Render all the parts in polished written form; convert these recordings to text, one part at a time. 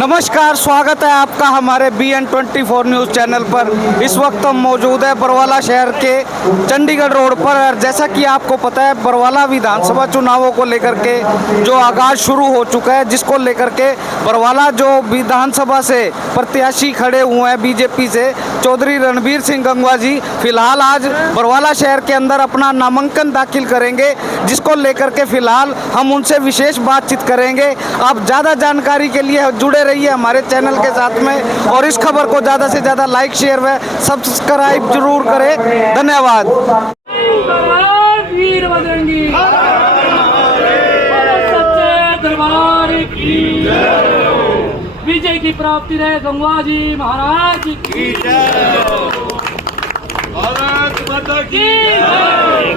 नमस्कार, स्वागत है आपका हमारे BN24 न्यूज़ चैनल पर। इस वक्त हम मौजूद है बरवाला शहर के चंडीगढ़ रोड पर। जैसा कि आपको पता है, बरवाला विधानसभा चुनावों को लेकर के जो आगाज़ शुरू हो चुका है, जिसको लेकर के बरवाला जो विधानसभा से प्रत्याशी खड़े हुए हैं बीजेपी से, चौधरी रणबीर सिंह गंगवा जी फिलहाल आज बरवाला शहर के अंदर अपना नामांकन दाखिल करेंगे, जिसको लेकर के फिलहाल हम उनसे विशेष बातचीत करेंगे। आप ज़्यादा जानकारी के लिए जुड़े रहिए हमारे चैनल के साथ में और इस खबर को ज़्यादा से ज़्यादा लाइक, शेयर व सब्सक्राइब जरूर करें। धन्यवाद। वीर बजरंगी सच्चे दरबार की विजय की प्राप्ति रहे गंगवा जी महाराज की भारत माता की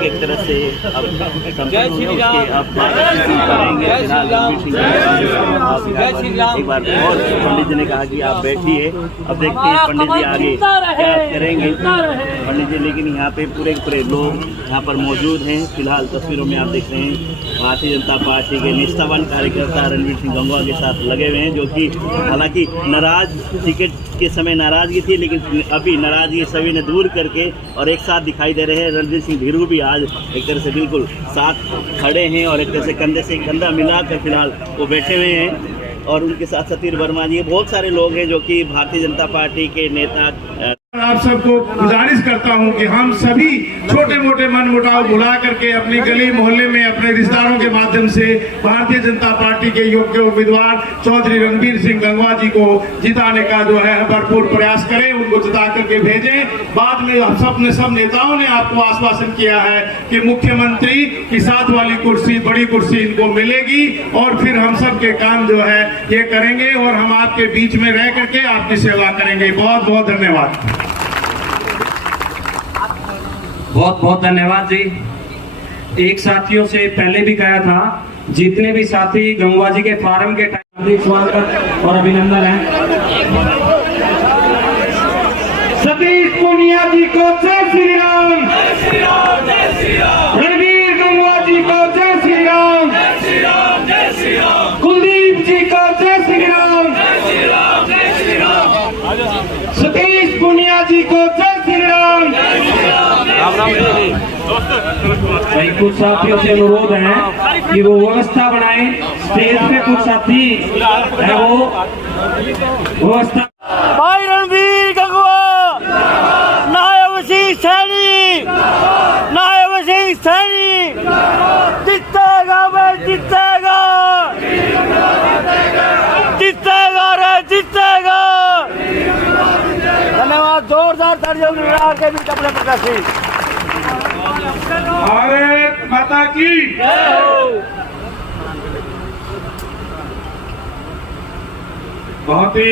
एक तरह से अब जय श्री राम, एक बार और पंडित जी ने कहा कि आप बैठिए, अब देखते हैं पंडित जी आगे क्या करेंगे पंडित जी। लेकिन यहाँ पे पूरे लोग यहाँ पर मौजूद हैं। फिलहाल तस्वीरों में आप देख रहे हैं भारतीय जनता पार्टी के निष्ठावान कार्यकर्ता रणबीर सिंह गंगवा के साथ लगे हुए हैं, जो कि हालांकि नाराज टिकट के समय नाराजगी थी, लेकिन अभी नाराजगी सभी ने दूर करके और एक साथ दिखाई दे रहे हैं। रणबीर सिंह धीरू भी आज एक तरह से बिल्कुल साथ खड़े हैं और एक तरह से कंधा मिलाकर फिलहाल वो बैठे हुए हैं। और उनके साथ सतीश वर्मा जी, बहुत सारे लोग हैं जो कि भारतीय जनता पार्टी के नेता। आप सबको गुजारिश करता हूं कि हम सभी छोटे मोटे मनमुटाव भुला करके अपनी गली मोहल्ले में अपने रिश्तेदारों के माध्यम से भारतीय जनता पार्टी के योग्य उम्मीदवार चौधरी रणबीर सिंह गंगवा जी को जिताने का जो है भरपूर प्रयास करें, उनको जिता करके भेजें। बाद में सब नेताओं ने आपको आश्वासन किया है कि मुख्यमंत्री की साथ वाली कुर्सी, बड़ी कुर्सी इनको मिलेगी और फिर हम सब के काम जो है ये करेंगे और हम आपके बीच में रह करके आपकी सेवा करेंगे। बहुत बहुत धन्यवाद। बहुत बहुत धन्यवाद जी। एक साथियों से पहले भी कहा था, जितने भी साथी गंगवा जी के फार्म के टाइम स्वागत और अभिनंदन है। सतीश पुनिया जी को जय श्री राम, रणबीर गंगवा जी को जय श्री राम, कुलदीप जी को जय श्री राम, सतीश पुनिया जी को जय श्री राम। भाई कुछ साथियों से अनुरोध है कि वो व्यवस्था बनाए, स्टेज पे कुछ साथी है वो व्यवस्था। भाई रणबीर गंगवा नायब सिंह सैनी, नायब सिंह सैनी जीतेगा, मैं जीतेगा, जीतेगा रे जीतेगा। धन्यवाद। जोरदार तालियों के बीच अपने प्रत्याशी। भारत माता की बहुत ही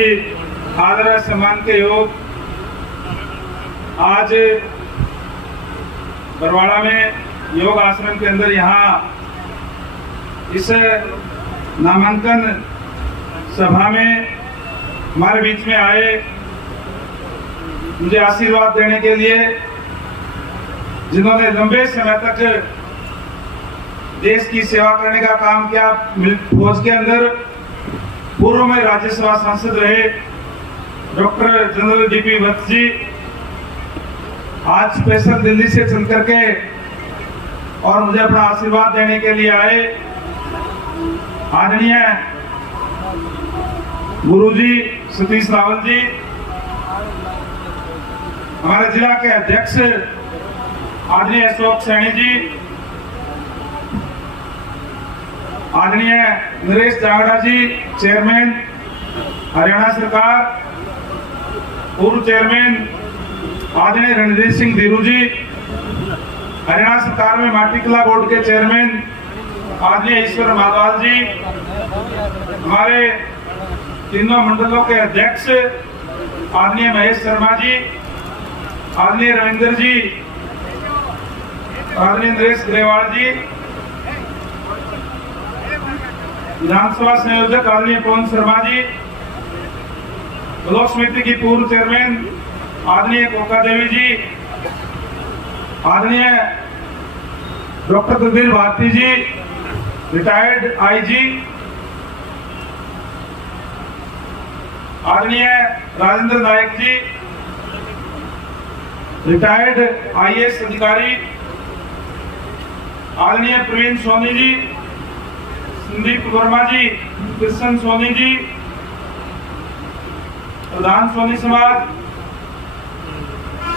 आदर सम्मान के योग आज बरवाड़ा में योग आश्रम के अंदर यहाँ इस नामांकन सभा में हमारे बीच में आए, मुझे आशीर्वाद देने के लिए, जिन्होंने लंबे समय तक देश की सेवा करने का काम किया। फौज के अंदर पूर्व में राज्यसभा सांसद रहे डॉक्टर जनरल DP वत्स जी आज स्पेशल दिल्ली से चल करके और मुझे अपना आशीर्वाद देने के लिए आए। आदरणीय गुरुजी सतीश रावल जी, हमारे जिला के अध्यक्ष आदरणीय अशोक सैनी जी, आदरणीय नरेश जागड़ा जी चेयरमैन हरियाणा सरकार, पूर्व चेयरमैन आदरणीय रणबीर सिंह धीरू जी, हरियाणा सरकार में माटी कला बोर्ड के चेयरमैन आदरणीय ईश्वर माधवाल जी, हमारे तीनों मंडलों के अध्यक्ष आदरणीय महेश शर्मा जी, आदरणीय रविंद्र जी, आदरणीय नरेश ग्रेवाल जी, विधानसभा संयोजक आदरणीय पवन शर्मा जी, ब्लॉक समिति की पूर्व चेयरमैन आदरणीय कोका देवी जी, आदरणीय डॉक्टर कुलबीर भारती जी, रिटायर्ड IG, आदरणीय राजेंद्र नायक जी, रिटायर्ड IAS अधिकारी, आदरणीय प्रवीण सोनी जी, संदीप वर्मा जी, कृष्ण सोनी जी, प्रधान सोनी समाज,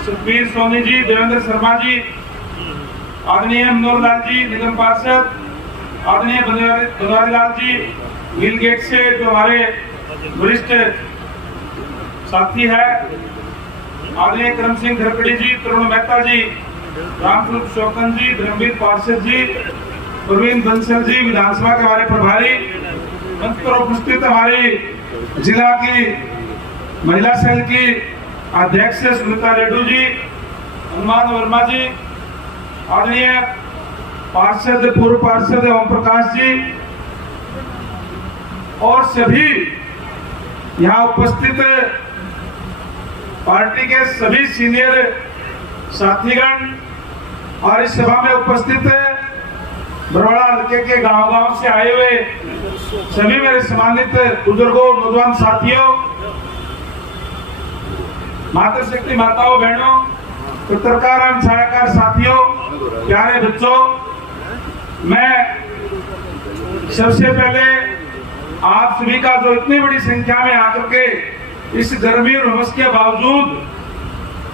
सुखबीर सोनी जी, देवेंद्र शर्मा जी, आदरणीय मनोहर लाल जी, निगम पार्षद, आदरणीय बनवारी लाल जी, गिल गेट से जो हमारे वरिष्ठ साथी है, आदरणीय करम सिंह खरकड़ी जी, तरुण मेहता जी, रामस्वरूप शौकन जी, धर्मवीर पार्षद जी, प्रवीण बंसल जी, विधानसभा के हमारे प्रभारी, मंच पर उपस्थित हमारी जिला की महिला सेल की अध्यक्ष सुनीता रेड्डू जी, हनुमान वर्मा जी, आदरणीय पार्षद पूर्व पार्षद ओम प्रकाश जी और सभी यहाँ उपस्थित पार्टी के सभी सीनियर साथीगण और इस सभा में उपस्थित बरवाड़ा हल्के के गांव-गांव से आए हुए सभी मेरे सम्मानित बुजुर्गों, नौजवान साथियों, मातृशक्ति माताओं, बहनों, पत्रकार एवं छायाकार साथियों, प्यारे बच्चों, मैं सबसे पहले आप सभी का जो इतनी बड़ी संख्या में आकर के इस गर्मी और उमस के बावजूद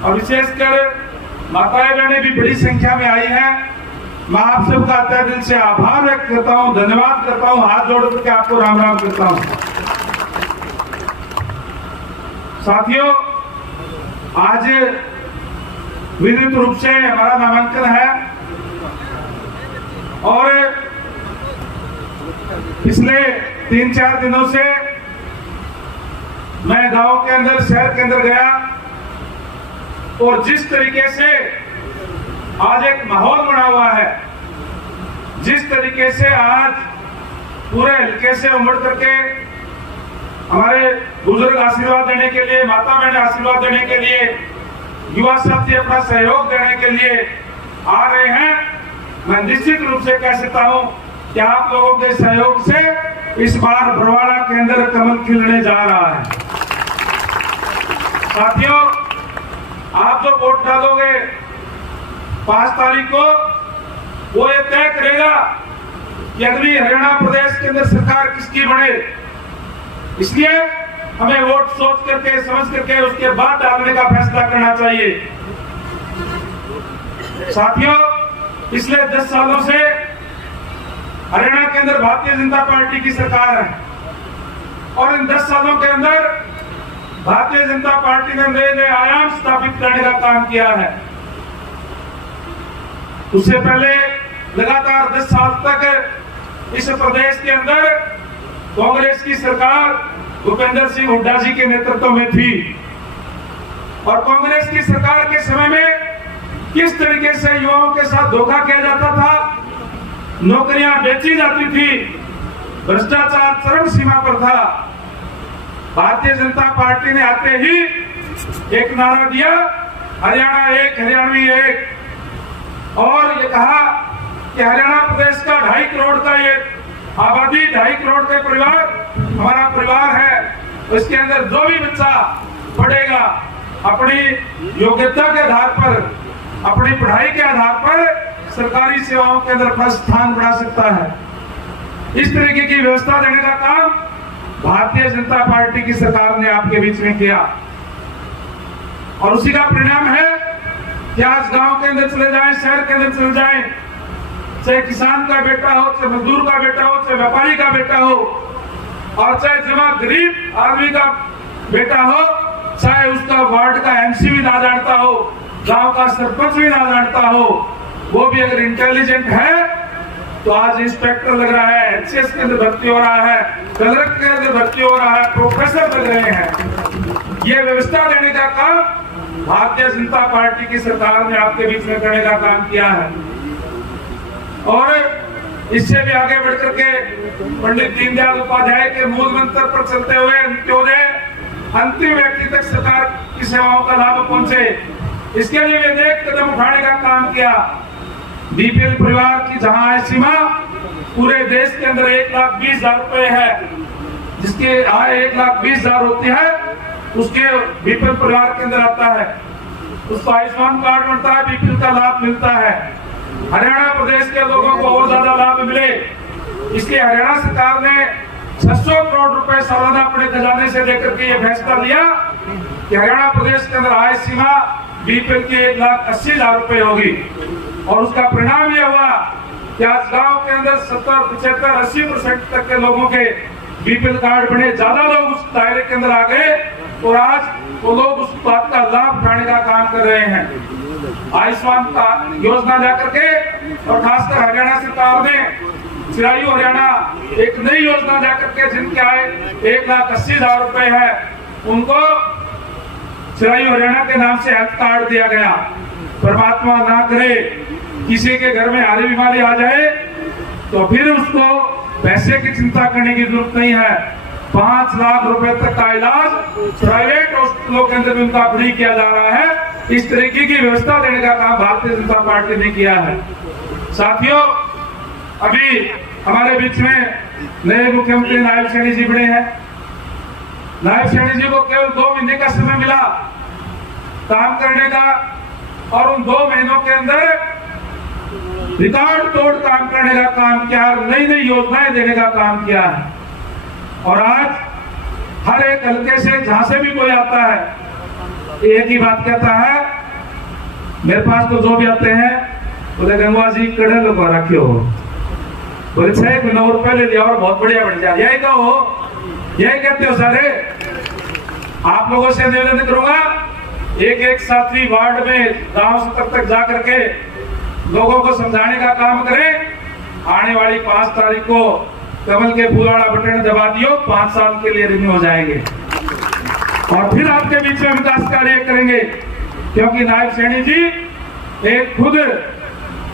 और विशेषकर माताएं बहनें भी बड़ी संख्या में आई हैं, मैं आप सबका तहे दिल से आभार व्यक्त करता हूं, धन्यवाद करता हूं, हाथ जोड़ करके आपको राम राम करता हूं। साथियों, आज विधिवत रूप से हमारा नामांकन है और पिछले 3-4 दिनों से मैं गांव के अंदर, शहर के अंदर गया और जिस तरीके से आज एक माहौल बना हुआ है, जिस तरीके से आज पूरे हल्के से उमड़ करके हमारे बुजुर्ग आशीर्वाद देने के लिए, माता बहन आशीर्वाद देने के लिए, युवा साथी अपना सहयोग देने के लिए आ रहे हैं, मैं निश्चित रूप से कह सकता हूं कि आप लोगों के सहयोग से इस बार बरवाड़ा के अंदर कमल खिलने जा रहा है। साथियों, आप जो वोट डालोगे 5 तारीख को, वो ये तय करेगा कि अगली हरियाणा प्रदेश के अंदर सरकार किसकी बने। इसलिए हमें वोट सोच करके, समझ करके उसके बाद डालने का फैसला करना चाहिए। साथियों, पिछले 10 सालों से हरियाणा के अंदर भारतीय जनता पार्टी की सरकार है और इन 10 सालों के अंदर भारतीय जनता पार्टी ने नए नए आयाम स्थापित करने का काम किया है। उससे पहले लगातार 10 साल तक इस प्रदेश के अंदर कांग्रेस की सरकार भूपेंद्र सिंह हुड्डा जी के नेतृत्व में थी और कांग्रेस की सरकार के समय में किस तरीके से युवाओं के साथ धोखा किया जाता था, नौकरियां बेची जाती थी, भ्रष्टाचार चरम सीमा पर था। भारतीय जनता पार्टी ने आते ही एक नारा दिया, हरियाणा एक, हरियाणवी एक, और ये कहा कि हरियाणा प्रदेश का 2.5 करोड़ का ये आबादी, 2.5 करोड़ का परिवार हमारा परिवार है, उसके अंदर जो भी बच्चा पढ़ेगा अपनी योग्यता के आधार पर, अपनी पढ़ाई के आधार पर सरकारी सेवाओं के अंदर फर्स्ट स्थान बना सकता है। इस तरीके की व्यवस्था देने का काम भारतीय जनता पार्टी की सरकार ने आपके बीच में किया और उसी का परिणाम है कि आज गांव के अंदर चले जाएं, शहर के अंदर चले जाएं, चाहे किसान का बेटा हो, चाहे मजदूर का बेटा हो, चाहे व्यापारी का बेटा हो और चाहे जमा गरीब आदमी का बेटा हो, चाहे उसका वार्ड का MC भी ना जानता हो, गांव का सरपंच भी ना जानता हो, वो भी अगर इंटेलिजेंट है तो आज इंस्पेक्टर लग रहा है, HCS के अंदर भर्ती हो रहा है, क्लर्क के अंदर भर्ती हो रहा है, प्रोफेसर लग रहे हैं। ये व्यवस्था देने का काम भारतीय जनता पार्टी की सरकार ने आपके बीच में करने का काम किया है और इससे भी आगे बढ़ करके पंडित दीनदयाल उपाध्याय के मूल मंत्र पर चलते हुए अंत्योदय अंतिम व्यक्ति तक सरकार की सेवाओं का लाभ पहुंचे, इसके लिए भी अनेक कदम उठाने का काम किया। BPL परिवार की जहां है सीमा पूरे देश के अंदर 1,20,000 रुपए है, जिसकी आय 1,20,000 होती है उसके बीपीएल परिवार के अंदर आता है, उसको आयुष्मान कार्ड बनता है, बीपीएल का लाभ मिलता है। हरियाणा प्रदेश के लोगों को और ज्यादा लाभ मिले इसलिए हरियाणा सरकार ने 600 करोड़ रुपए सालाना अपने खजाने से देकर के ये फैसला लिया कि हरियाणा प्रदेश के अंदर आय सीमा बीपीएल की 1,80,000 रुपए होगी। और उसका परिणाम ये हुआ कि आज गांव के अंदर 70, 75, 80% तक के लोगों के बीपीएल कार्ड बने, ज्यादा लोग उस दायरे के अंदर आ गए और आज वो लोग उस बात का लाभ उठाने का काम कर रहे हैं। आयुष्मान का योजना लेकर के और खासकर हरियाणा सरकार ने चिरायु हरियाणा एक नई योजना लेकर के जिनके आय 1,80,000 रुपए है उनको चिरायु हरियाणा के नाम से हेल्थ कार्ड दिया गया। परमात्मा ना करे किसी के घर में हारी बीमारी आ जाए तो फिर उसको पैसे की चिंता करने की जरूरत नहीं है। 5 लाख रुपए तक का इलाज प्राइवेट हॉस्पिटलों के अंदर भी उनका फ्री किया जा रहा है। इस तरीके की व्यवस्था देने का काम भारतीय जनता पार्टी ने किया है। साथियों, अभी हमारे बीच में नए मुख्यमंत्री नायब सैनी जी बने हैं। नायब सैनी जी को केवल 2 महीने का समय मिला काम करने का और उन 2 महीनों के अंदर रिकॉर्ड तोड़ काम करने का काम किया, नई नई योजनाएं देने का काम किया है। और आज हर एक हल्के से जहां से भी कोई आता है एक ही बात कहता है, मेरे पास तो जो भी आते हैं बोले गंगवा जी कड़े लगा रखे हो, बोले 6 रुपए ले लिया और बहुत बढ़िया बढ़ जाए, यही तो हो, यही कहते हो सारे। आप लोगों से निवेदन करूंगा एक साथी वार्ड में गांव स्तर तक जा करके लोगों को समझाने का काम करें। आने वाली 5 तारीख को कमल के फूल वाला बटन दबा दियो, 5 साल के लिए रिन्यू हो जाएंगे और फिर आपके बीच में विकास कार्य करेंगे। क्योंकि नायब सैनी जी एक खुद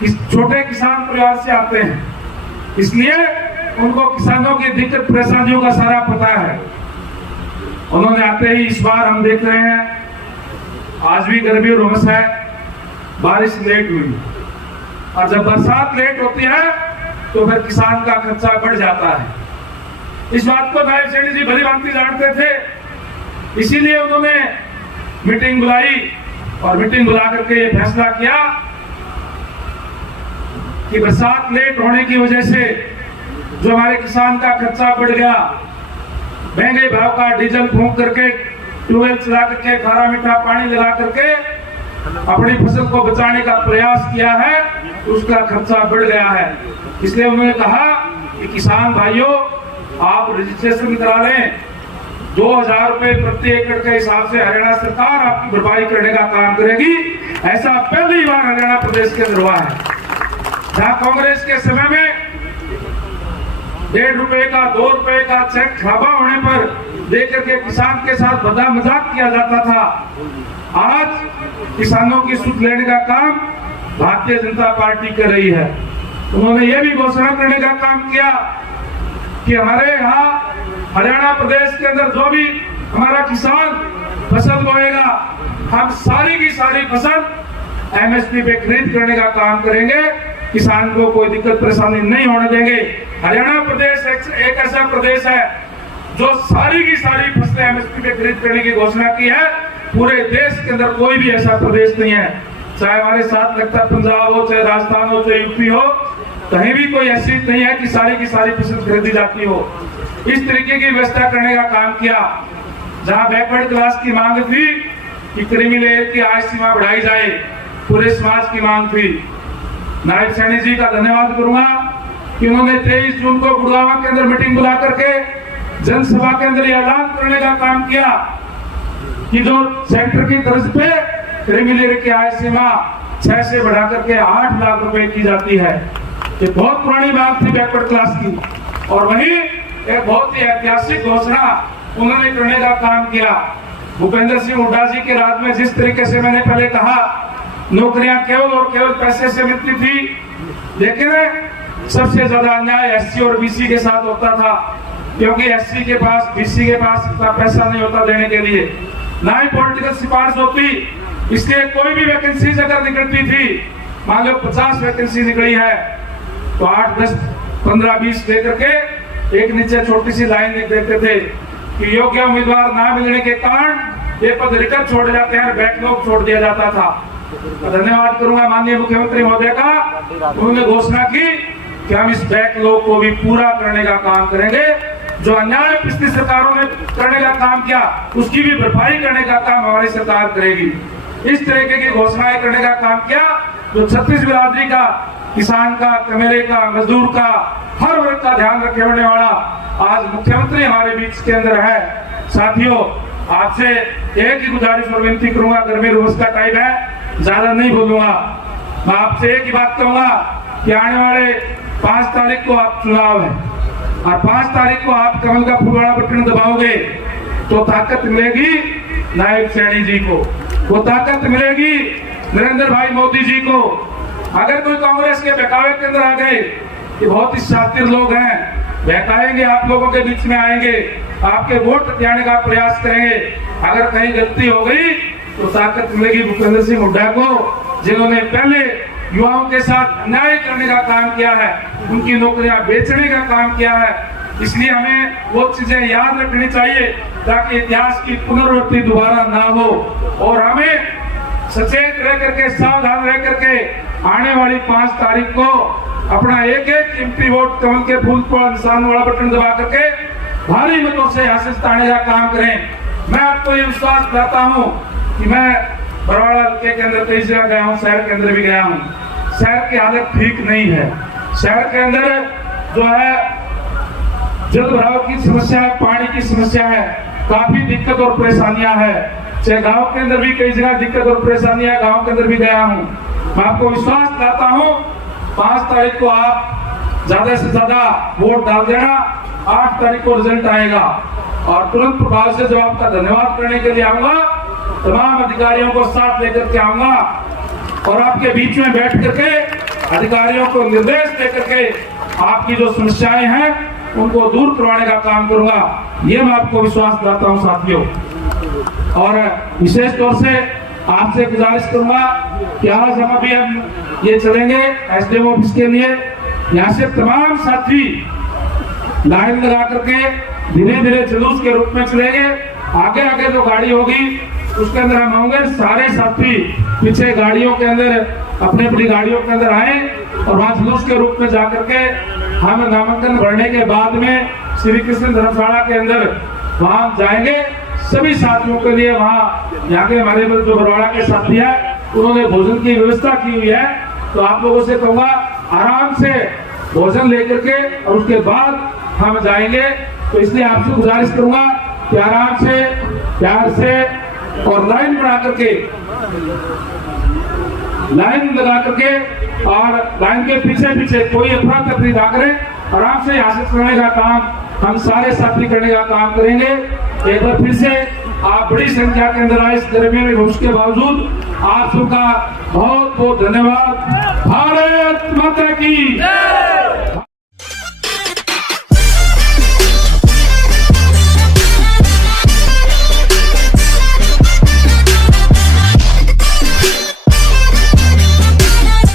इस छोटे किसान परिवार से आते हैं, इसलिए उनको किसानों की दिक्कत परेशानियों का सारा पता है। उन्होंने आते ही इस बार हम देख रहे हैं आज भी गर्मी और उमस है, बारिश लेट हुई और जब बरसात लेट होती है तो फिर किसान का खर्चा बढ़ जाता है। इस बात को नायब सैनी जी भली भांति जानते थे, इसीलिए उन्होंने मीटिंग बुलाई और मीटिंग बुला करके ये फैसला किया कि बरसात लेट होने की वजह से जो हमारे किसान का खर्चा बढ़ गया, महंगे भाव का डीजल फूंक करके ट्यूबवेल चला करके खारा मीठा पानी लगा करके अपनी फसल को बचाने का प्रयास किया है, उसका खर्चा बढ़ गया है। इसलिए उन्होंने कहा कि किसान भाइयों आप रजिस्ट्रेशन करा लें, 2,000 रुपए प्रति एकड़ के हिसाब से हरियाणा सरकार आपकी भरपाई करने का काम करेगी। ऐसा पहली बार हरियाणा प्रदेश के अंदर हुआ है। जहां कांग्रेस के समय में 1.5 रुपए का 2 रुपए का चेक ढाबा होने पर देकर के किसान के साथ बड़ा मजाक किया जाता था, आज किसानों की सुध लेने का काम भारतीय जनता पार्टी कर रही है। उन्होंने ये भी घोषणा करने का काम किया कि हमारे यहाँ हरियाणा प्रदेश के अंदर जो भी हमारा किसान फसल बोएगा, हम सारी की सारी फसल एमएसपी पे खरीद करने का काम करेंगे, किसान को कोई दिक्कत परेशानी नहीं होने देंगे। हरियाणा प्रदेश एक ऐसा प्रदेश है जो सारी की सारी फसलें एमएसपी पे खरीद करने की घोषणा की है। पूरे देश के अंदर कोई भी ऐसा प्रदेश नहीं है, चाहे हमारे साथ लगता पंजाब हो, चाहे राजस्थान हो, चाहे यूपी हो, कहीं भी कोई ऐसी नहीं है कि सारी की सारी फसल खरीदी जाती हो। इस तरीके की व्यवस्था करने का काम किया। जहां बैकवर्ड क्लास की मांग थी कि क्रीमी लेयर की आय सीमा बढ़ाई जाए, पूरे समाज की मांग थी। नायब सैनी जी का धन्यवाद करूंगा कि उन्होंने 23 जून को गुड़गांव के अंदर मीटिंग बुला करके जनसभा के अंदर ऐलान करने का काम किया कि जो सेंटर की तर्ज पे क्रीमी लेयर की आय सीमा 6 से बढ़ा करके 8 लाख रुपए की जाती है। ये बहुत पुरानी बात थी बैकवर्ड क्लास की, और वहीं एक बहुत ही ऐतिहासिक घोषणा उन्होंने करने का काम किया। भूपेंद्र सिंह हुड्डा जी के राज में जिस तरीके से मैंने पहले कहा नौकरियां केवल और केवल पैसे से मिलती थी, लेकिन सबसे ज्यादा अन्याय एससी और बीसी के साथ होता था, क्योंकि एससी के पास बीसी के पास इतना पैसा नहीं होता देने के लिए, ना ही पॉलिटिकल सिफारिश होती। इसलिए कोई भी वैकेंसी अगर निकलती थी, मान लो 50 वैकेंसी निकली है तो 8, 10, 15, 20 लेकर के एक नीचे छोटी सी लाइन लिख देते थे कि योग्य उम्मीदवार ना मिलने के कारण ये पद रिक्त छोड़ जाते हैं, बैकलॉग छोड़ दिया जाता था। धन्यवाद करूंगा माननीय मुख्यमंत्री महोदय का, उन्होंने घोषणा की कि हम इस बैकलॉग को भी पूरा करने का काम करेंगे। जो अन्याय पिछली सरकारों ने करने का काम किया उसकी भी भरपाई करने का काम हमारी सरकार करेगी। इस तरीके की घोषणाएं करने का काम किया जो छत्तीस बिरादरी का, किसान का, कमेरे का, मजदूर का, हर वर्ग का ध्यान रखे होने वाला आज मुख्यमंत्री हमारे बीच के अंदर है। साथियों, आपसे एक ही गुजारिश और विनती करूंगा, गर्मी रोज का टाइम है, ज्यादा नहीं बोलूंगा। मैं आपसे एक ही बात कहूंगा कि आने वाले 5 तारीख को आप चुनाव है और 5 तारीख को आप कमल का फुलवाड़ा बटन दबाओगे तो ताकत मिलेगी नायब सैनी जी को, वो ताकत मिलेगी नरेंद्र भाई मोदी जी को। अगर कोई कांग्रेस के बहकावे के अंदर आ गए, ये बहुत ही शातिर लोग हैं, बहकाएंगे, आप लोगों के बीच में आएंगे, आपके वोट हथियाने का प्रयास करेंगे। अगर कहीं गलती हो गई तो ताकत मिलेगी भूपेंद्र सिंह हुड्डा को, जिन्होंने पहले युवाओं के साथ अन्याय करने का काम किया है, उनकी नौकरियां बेचने का काम किया है। इसलिए हमें वो चीजें याद रखनी चाहिए ताकि इतिहास की पुनरावृत्ति दोबारा ना हो, और हमें सचेत रह करके, सावधान रह करके आने वाली 5 तारीख को अपना एक एक कीमती वोट कमल के फूल पर निशान वाला बटन दबा करके भारी मतों से हासिल करने का काम करें। मैं आपको ये विश्वास दिलाता हूँ कि मैं बरवाड़ा हल्के के अंदर कई जगह गया हूँ, शहर के अंदर भी गया हूँ। शहर की हालत ठीक नहीं है। शहर के अंदर जो है जल भराव की समस्या है, पानी की समस्या है, काफी दिक्कत और परेशानियां है। चाहे गांव के अंदर भी कई जगह दिक्कत और परेशानियां, गांव के अंदर भी गया हूँ। मैं आपको विश्वास दिलाता हूँ 5 तारीख को आप ज्यादा से ज्यादा वोट डाल देना। 8 तारीख को रिजल्ट आएगा और तुरंत प्रभाव से जब आपका धन्यवाद करने के लिए आऊंगा, तमाम अधिकारियों को साथ लेकर के आऊंगा और आपके बीच में बैठ करके अधिकारियों को निर्देश देकर के आपकी जो समस्याएं हैं उनको दूर करवाने का काम करूंगा। ये मैं आपको विश्वास दिलाता हूं साथियों। और विशेष तौर से आपसे गुजारिश करूंगा कि आज हम ये चलेंगे एसडीएम ऑफिस के लिए। यहाँ से तमाम साथी लाइन लगा करके धीरे धीरे जुलूस के रूप में चलेंगे। आगे आगे जो गाड़ी होगी उसके अंदर हम होंगे, सारे साथी पीछे गाड़ियों के अंदर, अपनी अपनी गाड़ियों के अंदर आए और वहां जुलूस के रूप में जाकर के हम नामांकन भरने के बाद में श्री कृष्ण धर्मशाला के अंदर वहां जाएंगे। सभी साथियों के लिए वहां यहाँ के हमारे जो बरवाड़ा के साथी है उन्होंने भोजन की व्यवस्था की हुई है, तो आप लोगों से कहूंगा आराम से भोजन लेकर के और उसके बाद हम जाएंगे। तो इसलिए आपसे गुजारिश करूंगा कि आराम से, प्यार से और लाइन बना करके, लाइन लगा करके और लाइन के पीछे पीछे कोई अफरा तफरी ना करे, आराम से हासिल करने का काम हम सारे साथी करने का काम करेंगे। एक बार फिर से आप बड़ी संख्या के अंदर आए इस गर्मी में, उसके बावजूद आप सबका बहुत बहुत धन्यवाद। भारत माता की जय।